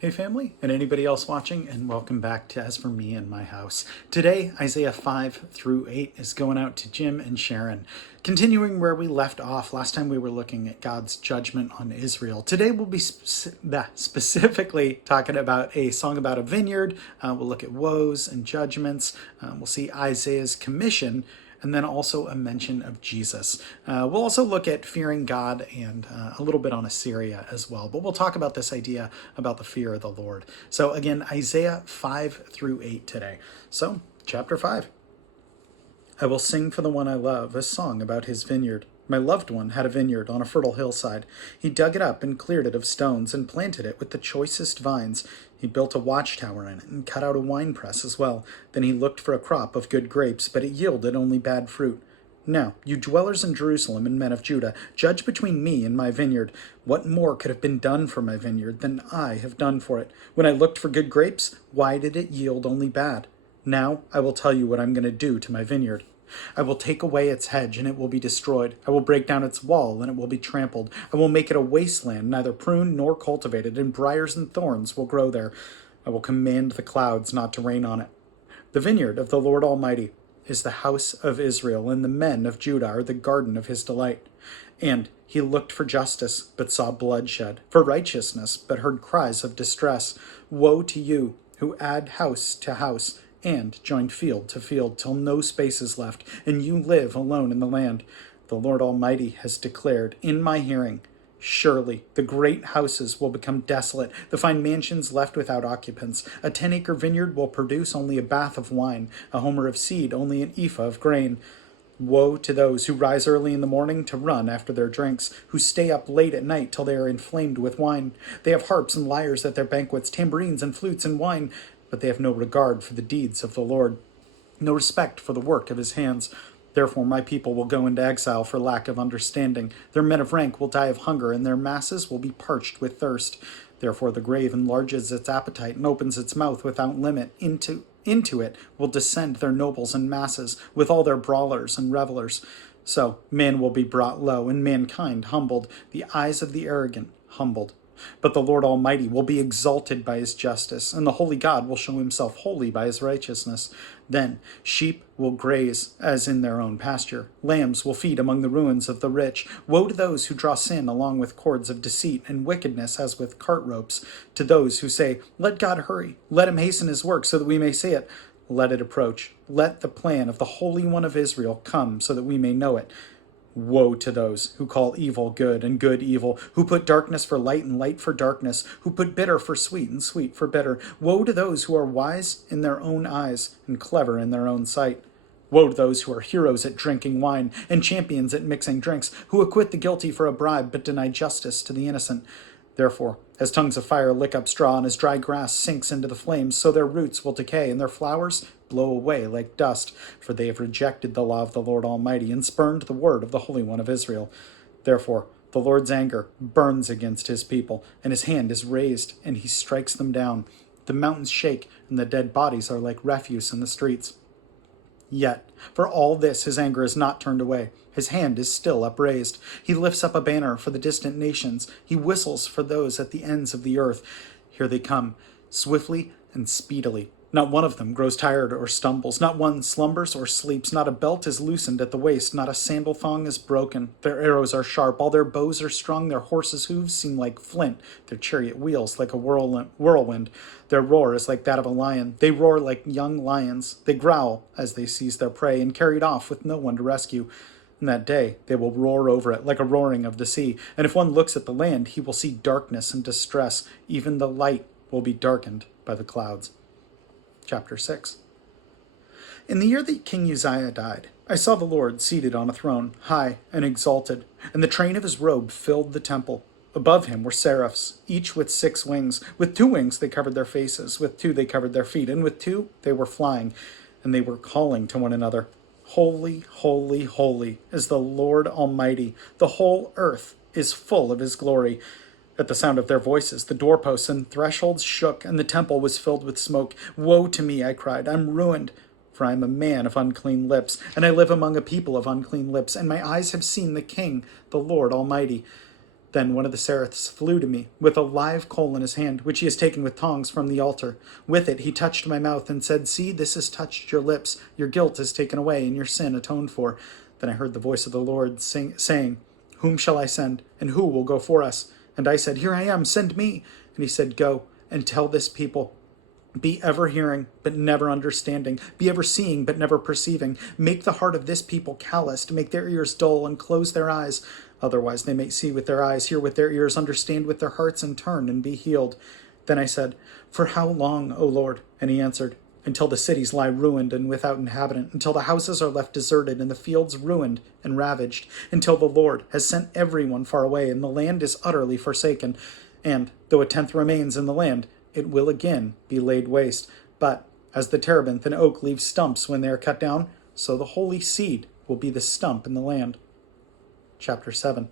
Hey family, and anybody else watching, and welcome back to As For Me and My House. Today, Isaiah 5 through 8 is going out to Jim and Sharon. Continuing where we left off, last time we were looking at God's judgment on Israel. Today we'll be specifically talking about a song about a vineyard. We'll look at woes and judgments. We'll see Isaiah's commission, and then also a mention of Jesus. We'll also look at fearing God and a little bit on Assyria as well, but we'll talk about this idea about the fear of the Lord. So again, Isaiah 5 through 8 today. So, chapter 5. I will sing for the one I love a song about his vineyard. My loved one had a vineyard on a fertile hillside. He dug it up and cleared it of stones and planted it with the choicest vines. He built a watchtower in it and cut out a winepress as well. Then he looked for a crop of good grapes, but it yielded only bad fruit. Now, you dwellers in Jerusalem and men of Judah, judge between me and my vineyard. What more could have been done for my vineyard than I have done for it? When I looked for good grapes, why did it yield only bad? Now I will tell you what I'm going to do to my vineyard. I will take away its hedge, and it will be destroyed. I will break down its wall, and it will be trampled. I will make it a wasteland, neither pruned nor cultivated, and briars and thorns will grow there. I will command the clouds not to rain on it. The vineyard of the Lord Almighty is the house of Israel, and the men of Judah are the garden of his delight. And he looked for justice, but saw bloodshed, for righteousness, but heard cries of distress. Woe to you who add house to house, and join field to field, till no space is left, and you live alone in the land. The Lord Almighty has declared in my hearing, surely the great houses will become desolate, the fine mansions left without occupants. A 10-acre vineyard will produce only a bath of wine, a homer of seed, only an ephah of grain. Woe to those who rise early in the morning to run after their drinks, who stay up late at night till they are inflamed with wine. They have harps and lyres at their banquets, tambourines and flutes and wine, but they have no regard for the deeds of the Lord, no respect for the work of his hands. Therefore my people will go into exile for lack of understanding. Their men of rank will die of hunger, and their masses will be parched with thirst. Therefore the grave enlarges its appetite and opens its mouth without limit. Into it will descend their nobles and masses, with all their brawlers and revelers. So man will be brought low, and mankind humbled, the eyes of the arrogant humbled. But the Lord Almighty will be exalted by his justice, and the holy God will show himself holy by his righteousness. Then sheep will graze as in their own pasture. Lambs will feed among the ruins of the rich. Woe to those who draw sin along with cords of deceit, and wickedness as with cart ropes. To those who say, let God hurry, let him hasten his work so that we may see it. Let it approach. Let the plan of the Holy One of Israel come so that we may know it. Woe to those who call evil good and good evil, who put darkness for light and light for darkness, who put bitter for sweet and sweet for bitter. Woe to those who are wise in their own eyes and clever in their own sight. Woe to those who are heroes at drinking wine and champions at mixing drinks, who acquit the guilty for a bribe but deny justice to the innocent. Therefore, as tongues of fire lick up straw, and as dry grass sinks into the flames, so their roots will decay, and their flowers blow away like dust, for they have rejected the law of the Lord Almighty, and spurned the word of the Holy One of Israel. Therefore, the Lord's anger burns against his people, and his hand is raised, and he strikes them down. The mountains shake, and the dead bodies are like refuse in the streets. Yet, for all this, his anger is not turned away. His hand is still upraised. He lifts up a banner for the distant nations. He whistles for those at the ends of the earth. Here they come, swiftly and speedily. Not one of them grows tired or stumbles. Not one slumbers or sleeps. Not a belt is loosened at the waist. Not a sandal thong is broken. Their arrows are sharp. All their bows are strung. Their horses' hooves seem like flint. Their chariot wheels like a whirlwind. Their roar is like that of a lion. They roar like young lions. They growl as they seize their prey and carry it off with no one to rescue. In that day they will roar over it like a roaring of the sea. And if one looks at the land, he will see darkness and distress. Even the light will be darkened by the clouds. Chapter 6. In the year that King Uzziah died, I saw the Lord seated on a throne, high and exalted, and the train of his robe filled the temple. Above him were seraphs, each with 6 wings. With 2 wings they covered their faces, with 2 they covered their feet, and with 2 they were flying, and they were calling to one another, Holy, holy, holy is the Lord Almighty. The whole earth is full of his glory. At the sound of their voices, the doorposts and thresholds shook, and the temple was filled with smoke. Woe to me, I cried, I'm ruined, for I am a man of unclean lips, and I live among a people of unclean lips, and my eyes have seen the King, the Lord Almighty. Then one of the seraphs flew to me, with a live coal in his hand, which he has taken with tongs from the altar. With it he touched my mouth and said, "See, this has touched your lips. Your guilt is taken away, and your sin atoned for." Then I heard the voice of the Lord saying, "Whom shall I send, and who will go for us?" And I said, "Here I am, send me." And he said, "Go, and tell this people, be ever hearing, but never understanding. Be ever seeing, but never perceiving. Make the heart of this people calloused. Make their ears dull, and close their eyes. Otherwise they may see with their eyes, hear with their ears, understand with their hearts, and turn, and be healed." Then I said, "For how long, O Lord?" And he answered, "Until the cities lie ruined and without inhabitant, until the houses are left deserted, and the fields ruined and ravaged, until the Lord has sent everyone far away, and the land is utterly forsaken. And, though a tenth remains in the land, it will again be laid waste. But, as the terebinth and oak leave stumps when they are cut down, so the holy seed will be the stump in the land." Chapter 7.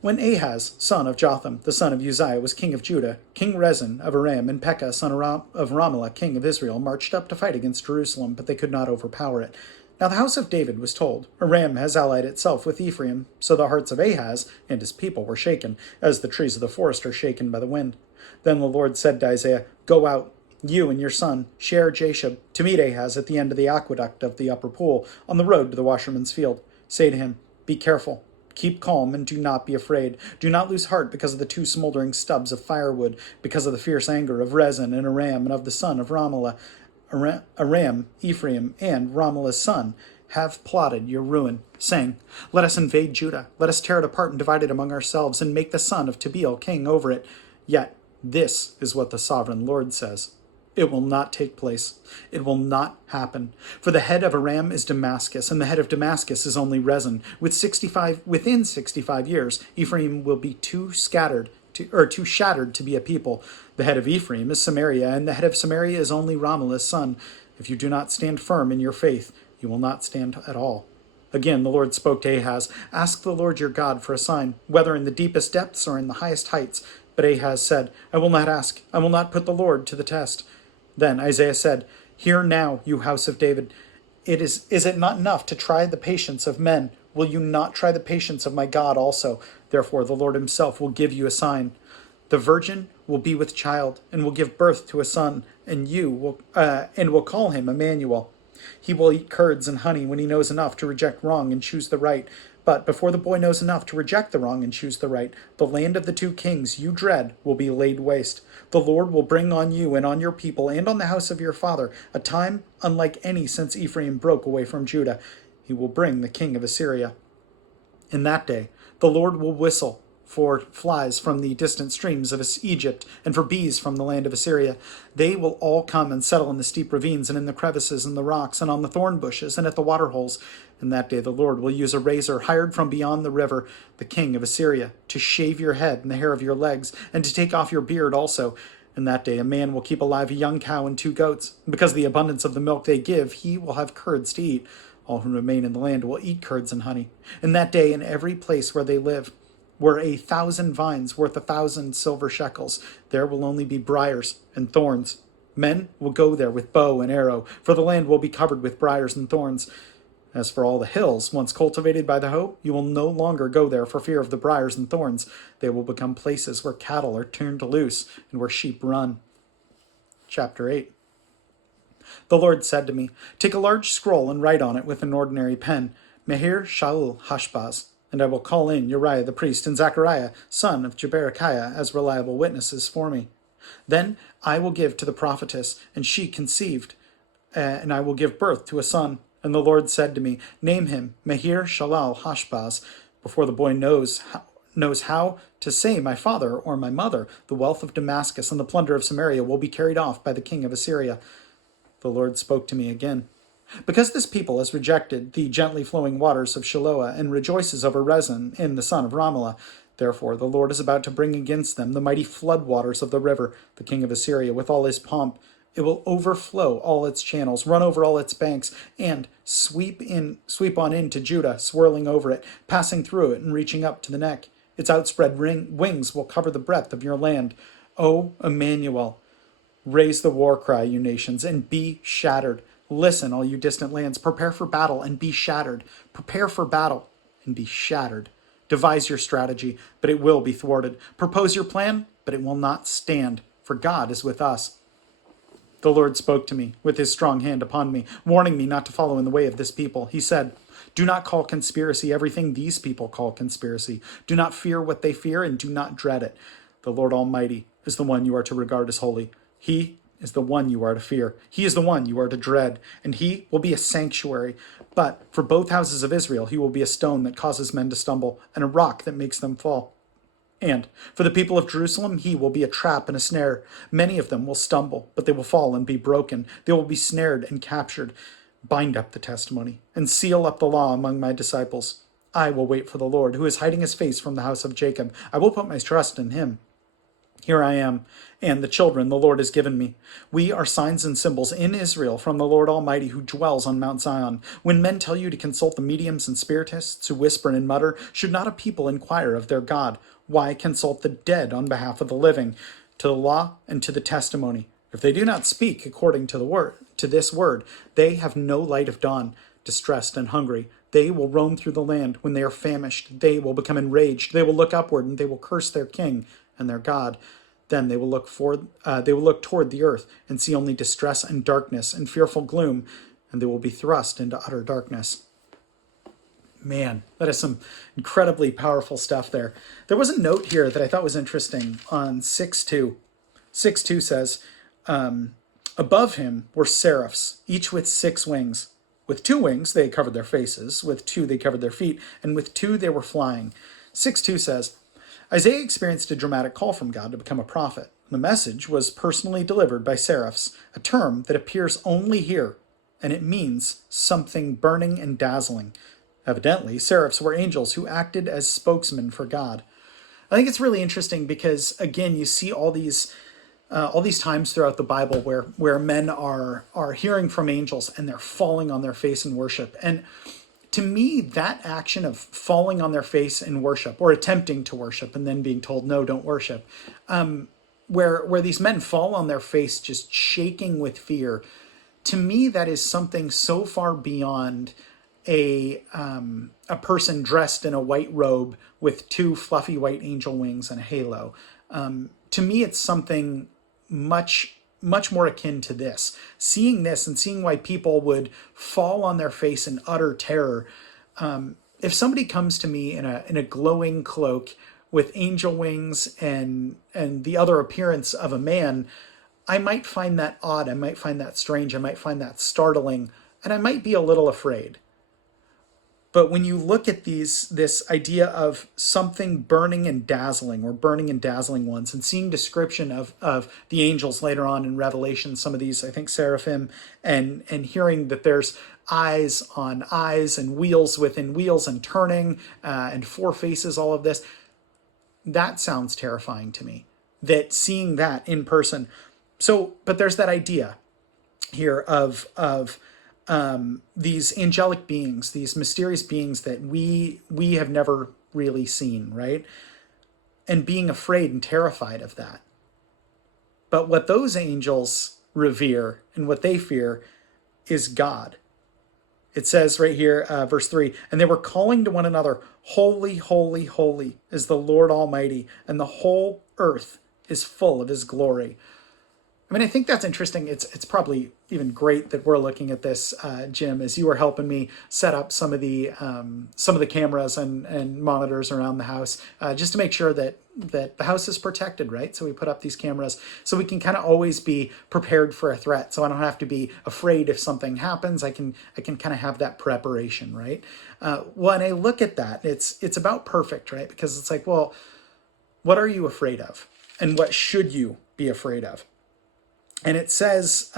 When Ahaz, son of Jotham, the son of Uzziah, was king of Judah, King Rezin of Aram and Pekah, son of Ramlah, king of Israel, marched up to fight against Jerusalem, but they could not overpower it. Now the house of David was told, "Aram has allied itself with Ephraim." So the hearts of Ahaz and his people were shaken, as the trees of the forest are shaken by the wind. Then the Lord said to Isaiah, "Go out, you and your son, Shear-Jashub, to meet Ahaz at the end of the aqueduct of the upper pool, on the road to the washerman's field. Say to him, 'Be careful. Keep calm and do not be afraid. Do not lose heart because of the two smoldering stubs of firewood, because of the fierce anger of Rezin and Aram and of the son of Ramlah. Aram, Ephraim, and Ramlah's son have plotted your ruin, saying, Let us invade Judah. Let us tear it apart and divide it among ourselves, and make the son of Tabeel king over it.' Yet this is what the sovereign Lord says. It will not take place. It will not happen. For the head of Aram is Damascus, and the head of Damascus is only Rezin. Within 65 years, Ephraim will be too shattered to be a people. The head of Ephraim is Samaria, and the head of Samaria is only Ramlah's son. If you do not stand firm in your faith, you will not stand at all." Again the Lord spoke to Ahaz, "Ask the Lord your God for a sign, whether in the deepest depths or in the highest heights." But Ahaz said, "I will not ask. I will not put the Lord to the test." Then Isaiah said, "Hear now, you house of David. Is it not enough to try the patience of men? Will you not try the patience of my God also? Therefore the Lord himself will give you a sign. The virgin will be with child, and will give birth to a son, and will call him Immanuel. He will eat curds and honey when he knows enough to reject wrong and choose the right. But before the boy knows enough to reject the wrong and choose the right, the land of the two kings you dread will be laid waste. The Lord will bring on you and on your people and on the house of your father a time unlike any since Ephraim broke away from Judah. He will bring the king of Assyria. In that day, the Lord will whistle for flies from the distant streams of Egypt, and for bees from the land of Assyria. They will all come and settle in the steep ravines, and in the crevices and the rocks, and on the thorn bushes, and at the water holes. In that day the Lord will use a razor hired from beyond the river, the king of Assyria, to shave your head and the hair of your legs, and to take off your beard also. In that day a man will keep alive a young cow and 2 goats. Because of the abundance of the milk they give, he will have curds to eat. All who remain in the land will eat curds and honey. In that day, in every place where they live, were 1,000 vines worth 1,000 silver shekels. There will only be briars and thorns. Men will go there with bow and arrow, for the land will be covered with briars and thorns. As for all the hills, once cultivated by the hoe, you will no longer go there for fear of the briars and thorns. They will become places where cattle are turned loose and where sheep run. Chapter 8. The Lord said to me, "Take a large scroll and write on it with an ordinary pen, Mehir Shaul Hashbaz. And I will call in Uriah the priest and Zechariah, son of Jeberechiah, as reliable witnesses for me. Then I will give to the prophetess, and she conceived, and I will give birth to a son. And the Lord said to me, Name him Mehir Shalal Hashbaz. Before the boy knows how to say my father or my mother, the wealth of Damascus and the plunder of Samaria will be carried off by the king of Assyria." The Lord spoke to me again. "Because this people has rejected the gently flowing waters of Shiloah and rejoices over Rezin in the son of Ramlah, therefore the Lord is about to bring against them the mighty flood waters of the river, the king of Assyria, with all his pomp. It will overflow all its channels, run over all its banks, and sweep on into Judah, swirling over it, passing through it, and reaching up to the neck. Its outspread wings will cover the breadth of your land. O Immanuel, raise the war cry, you nations, and be shattered. Listen, all you distant lands, prepare for battle and be shattered. Prepare for battle and be shattered. Devise your strategy, but it will be thwarted. Propose your plan, but it will not stand, for God is with us. The Lord spoke to me with his strong hand upon me, warning me not to follow in the way of this people. He said, do not call conspiracy everything these people call conspiracy. Do not fear what they fear, and do not dread it. The Lord Almighty is the one you are to regard as holy. He is the one you are to fear. He is the one you are to dread, and he will be a sanctuary. But for both houses of Israel, he will be a stone that causes men to stumble, and a rock that makes them fall. And for the people of Jerusalem, he will be a trap and a snare. Many of them will stumble, but they will fall and be broken. They will be snared and captured. Bind up the testimony and seal up the law among my disciples. I will wait for the Lord, who is hiding his face from the house of Jacob. I will put my trust in him. Here I am, and the children the Lord has given me. We are signs and symbols in Israel from the Lord Almighty who dwells on Mount Zion. When men tell you to consult the mediums and spiritists who whisper and mutter, should not a people inquire of their God? Why consult the dead on behalf of the living? To the law and to the testimony. If they do not speak according to the word, to this word, they have no light of dawn. Distressed and hungry, they will roam through the land. When they are famished, they will become enraged. They will look upward, and they will curse their king and their God. Then they will look toward the earth and see only distress and darkness and fearful gloom, and they will be thrust into utter darkness. Man, that is some incredibly powerful stuff there. There was a note here that I thought was interesting on 6:2. 6:2 says, above him were seraphs, each with 6 wings. With 2 wings they covered their faces, with 2 they covered their feet, and with 2 they were flying. 6:2 says, Isaiah experienced a dramatic call from God to become a prophet. The message was personally delivered by seraphs, a term that appears only here, and it means something burning and dazzling. Evidently, seraphs were angels who acted as spokesmen for God. I think it's really interesting because, again, you see all these times throughout the Bible where men are hearing from angels and they're falling on their face in worship. And to me, that action of falling on their face in worship, or attempting to worship and then being told, no, don't worship, where these men fall on their face just shaking with fear, to me, that is something so far beyond a person dressed in a white robe with 2 fluffy white angel wings and a halo. To me, it's something much more akin to this. Seeing this and seeing why people would fall on their face in utter terror. If somebody comes to me in a glowing cloak with angel wings and the other appearance of a man, I might find that odd. I might find that strange. I might find that startling, and I might be a little afraid. But when you look at this idea of something burning and dazzling, or burning and dazzling ones, and seeing description of the angels later on in Revelation, some of these, I think, seraphim, and hearing that there's eyes on eyes and wheels within wheels and turning and 4 faces, all of this, that sounds terrifying to me, that seeing that in person. So, but there's that idea here of these angelic beings, these mysterious beings that we have never really seen, right? And being afraid and terrified of that. But what those angels revere and what they fear is God. It says right here, verse 3, and they were calling to one another, holy, holy, holy is the Lord Almighty, and the whole earth is full of his glory. I mean, I think that's interesting. It's probably even great that we're looking at this, Jim, as you were helping me set up some of the cameras and monitors around the house, just to make sure that the house is protected, right? So we put up these cameras so we can kind of always be prepared for a threat. So I don't have to be afraid if something happens. I can kind of have that preparation, right? When I look at that, it's about perfect, right? Because it's like, well, what are you afraid of, and what should you be afraid of? And it says,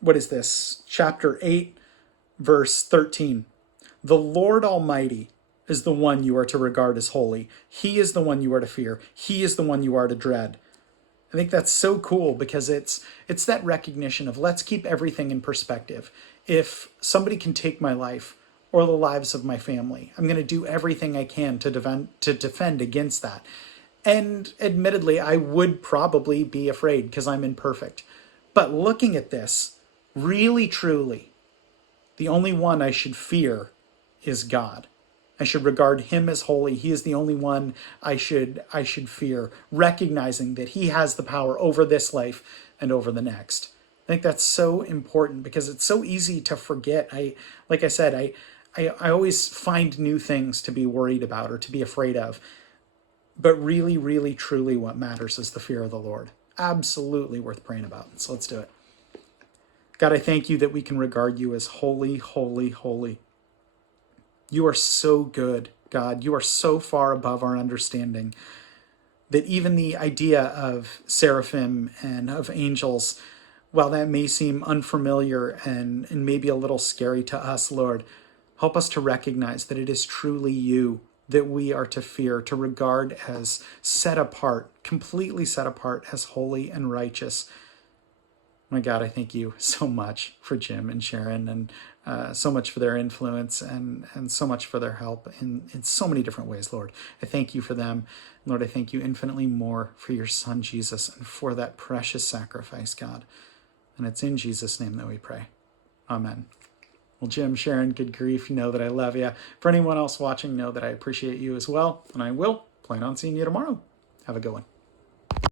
what is this? Chapter 8, verse 13. The Lord Almighty is the one you are to regard as holy. He is the one you are to fear. He is the one you are to dread. I think that's so cool because it's that recognition of let's keep everything in perspective. If somebody can take my life or the lives of my family, I'm going to do everything I can to defend against that. And admittedly, I would probably be afraid because I'm imperfect. But looking at this, really, truly, the only one I should fear is God. I should regard him as holy. He is the only one I should fear, recognizing that he has the power over this life and over the next. I think that's so important because it's so easy to forget. Like I said, I always find new things to be worried about or to be afraid of. But really, really, truly what matters is the fear of the Lord. Absolutely worth praying about. So let's do it. God, I thank you that we can regard you as holy, holy, holy. You are so good, God. You are so far above our understanding that even the idea of seraphim and of angels, while that may seem unfamiliar and maybe a little scary to us, Lord, help us to recognize that it is truly you that we are to fear, to regard as set apart, completely set apart as holy and righteous. My God, I thank you so much for Jim and Sharon and so much for their influence and so much for their help in so many different ways, Lord. I thank you for them. Lord, I thank you infinitely more for your son, Jesus, and for that precious sacrifice, God. And it's in Jesus' name that we pray. Amen. Well, Jim, Sharon, good grief, know that I love you. For anyone else watching, know that I appreciate you as well. And I will plan on seeing you tomorrow. Have a good one.